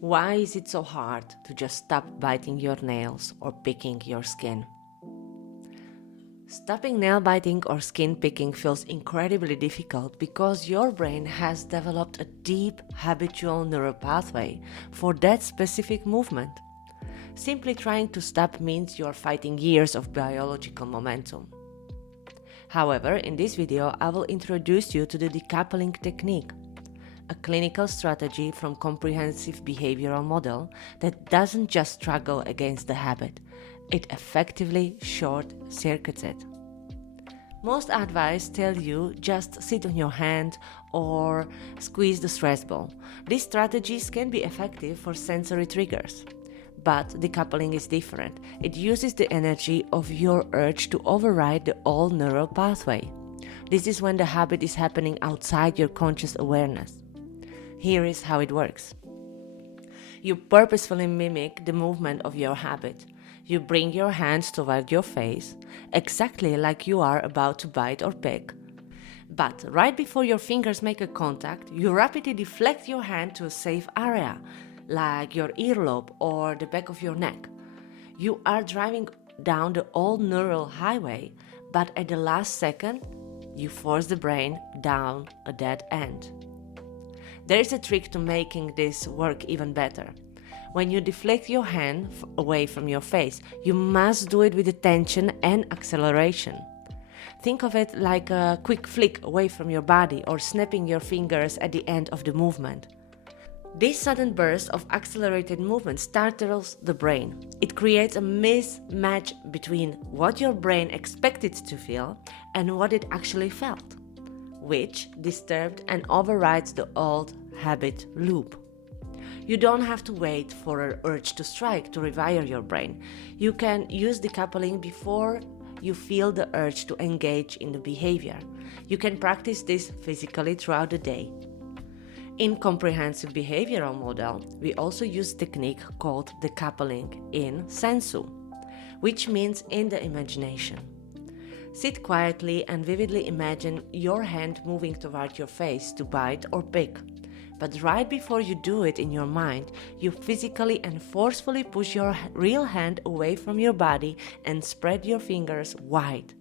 Why is it so hard to just stop biting your nails or picking your skin? Stopping nail biting or skin picking feels incredibly difficult because your brain has developed a deep habitual neural pathway for that specific movement. Simply trying to stop means you are fighting years of biological momentum. However, in this video, I will introduce you to the decoupling technique, a clinical strategy from comprehensive behavioral model that doesn't just struggle against the habit, it effectively short-circuits it. Most advice tell you just sit on your hand or squeeze the stress ball. These strategies can be effective for sensory triggers. But decoupling is different. It uses the energy of your urge to override the old neural pathway. This is when the habit is happening outside your conscious awareness. Here is how it works. You purposefully mimic the movement of your habit. You bring your hands toward your face, exactly like you are about to bite or pick. But right before your fingers make a contact, you rapidly deflect your hand to a safe area, like your earlobe or the back of your neck. You are driving down the old neural highway, but at the last second, you force the brain down a dead end. There is a trick to making this work even better. When you deflect your hand away from your face, you must do it with attention and acceleration. Think of it like a quick flick away from your body or snapping your fingers at the end of the movement. This sudden burst of accelerated movement startles the brain. It creates a mismatch between what your brain expected to feel and what it actually felt, which disturbed and overrides the old habit loop. You don't have to wait for an urge to strike to rewire your brain. You can use decoupling before you feel the urge to engage in the behavior. You can practice this physically throughout the day. In comprehensive behavioral model, we also use technique called decoupling in sensu, which means in the imagination. Sit quietly and vividly imagine your hand moving toward your face to bite or pick. But right before you do it in your mind, you physically and forcefully push your real hand away from your body and spread your fingers wide.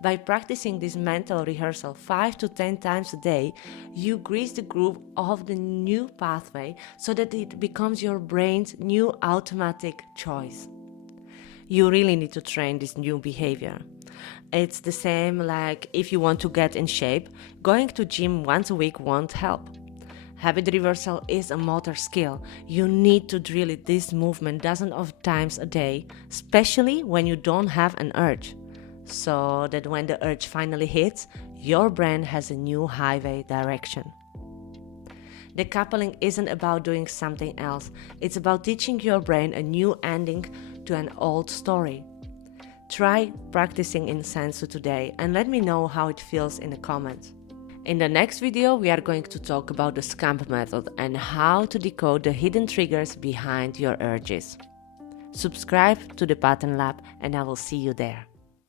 By practicing this mental rehearsal 5 to 10 times a day, you grease the groove of the new pathway so that it becomes your brain's new automatic choice. You really need to train this new behavior. It's the same like if you want to get in shape, going to gym once a week won't help. Habit reversal is a motor skill. You need to drill it this movement dozens of times a day, especially when you don't have an urge, so that when the urge finally hits, your brain has a new highway direction. Decoupling isn't about doing something else. It's about teaching your brain a new ending to an old story. Try practicing In Sensu today and let me know how it feels in the comments. In the next video, we are going to talk about the SCAMP method and how to decode the hidden triggers behind your urges. Subscribe to the Pattern Lab and I will see you there.